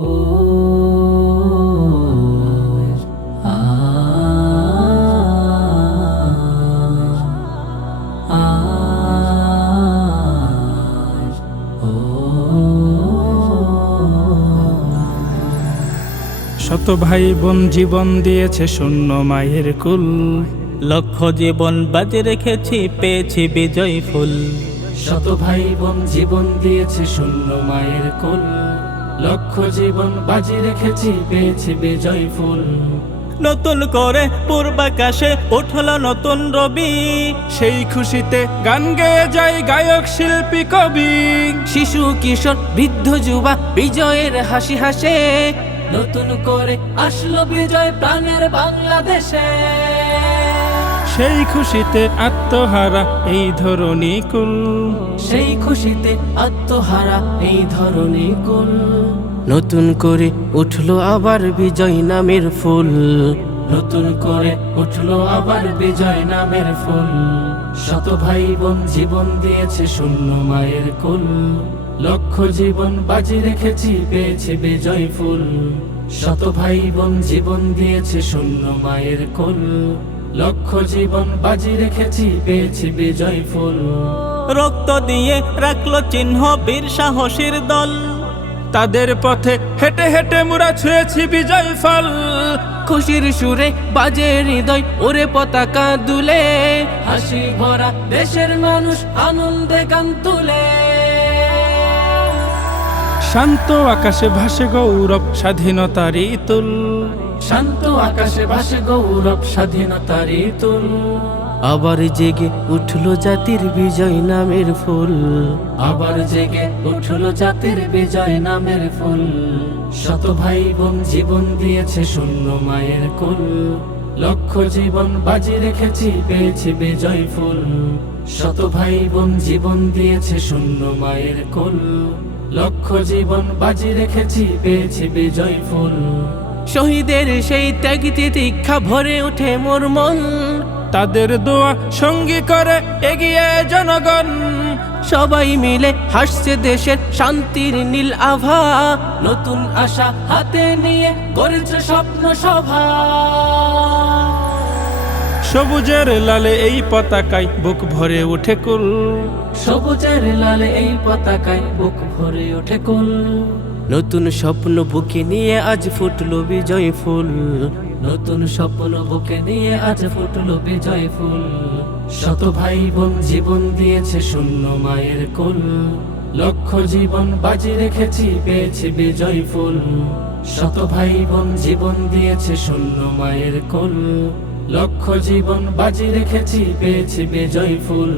শত ভাই বোন জীবন দিয়েছে শূন্য মায়ের কুল, লক্ষ জীবন বাজে রেখেছি পেয়েছি বিজয় ফুল। শত ভাই বোন জীবন দিয়েছে শূন্য মায়ের কুল, লক্ষ জীবন বাজি রেখেছি পেয়েছি বিজয় ফুল। নতুন করে পূর্বাকাশে উঠল নতুন রবি, সেই খুশিতে গান গেয়ে যায় গায়ক শিল্পী কবি। শিশু কিশোর বৃদ্ধ যুবা বিজয়ের হাসি হাসে, নতুন করে আসলো বিজয় প্রাণের বাংলাদেশে। সেই খুশিতে আত্মহারা এই ধরনী কুল, সেই খুশিতে আত্মহারা এই ধরনী কুল। নতুন করে উঠলো আবার বিজয় নামের ফুল, নতুন করে উঠলো আবার বিজয় নামের ফুল। শত ভাই বোন জীবন দিয়েছে শূন্য মায়ের কুল, লক্ষ জীবন বাজি রেখেছি পেয়েছে বিজয় ফুল। শত ভাই বোন জীবন দিয়েছে শূন্য মায়ের কুল, লক্ষ জীবন বাজি রেখেছি পেয়েছি বিজয় ফুল। রক্ত দিয়ে রাখলো চিহ্ন বীর সাহসীর দল, তাদের পথে হেঁটে হেঁটে মোরা ছুঁয়েছি বিজয় ফল। খুশির সুরে বাজে হৃদয় ওরে পতাকা দুলে, হাসি ভরা দেশের মানুষ আনন্দে গান তুলে। শান্ত আকাশে ভাসে গৌরব স্বাধীনতারই তুল, শান্ত আকাশে ভাসে গৌরব স্বাধীনতারই তুল। আবার জেগে উঠলো জাতির বিজয় নামের ফুল, আবার জেগে উঠলো জাতির বিজয় নামের ফুল। শত ভাই বোন জীবন দিয়েছে শূন্য মায়ের কুল, লক্ষ জীবন বাজি রেখেছি পেয়েছি বিজয় ফুল। শত ভাই বোন জীবন দিয়েছে শূন্য মায়ের কুল, লক্ষ জীবন বাজি রেখেছি পেয়েছি বিজয় ফুল। শহীদের সেই ত্যাগ তিতিক্ষা ভরে ওঠে মোর মন, তাদের দোয়া সঙ্গী করে এগিয়ে জনগণ। সবাই মিলে হাসছে দেশের শান্তির নীল আভা, নতুন আশা হাতে নিয়ে গড়েছে স্বপ্ন সভা। সবুজের লালে এই পতাকায় বুক ভরে ওঠে কুল, সবুজের লালে এই পতাকায় বুক ভরে ওঠে কুল। নতুন স্বপ্ন বুকে নিয়ে আজ ফুটলো বিজয় ফুল, নতুন স্বপ্ন বুকে নিয়ে আজ ফুটলো বিজয় ফুল। শত ভাই বোন জীবন দিয়েছে শূন্য মায়ের কুল, লক্ষ জীবন বাজি রেখেছি পেয়েছি বিজয় ফুল। শত ভাই বোন জীবন দিয়েছে শূন্য মায়ের কুল, লক্ষ জীবন বাজি রেখেছি পেয়েছি বিজয় ফুল।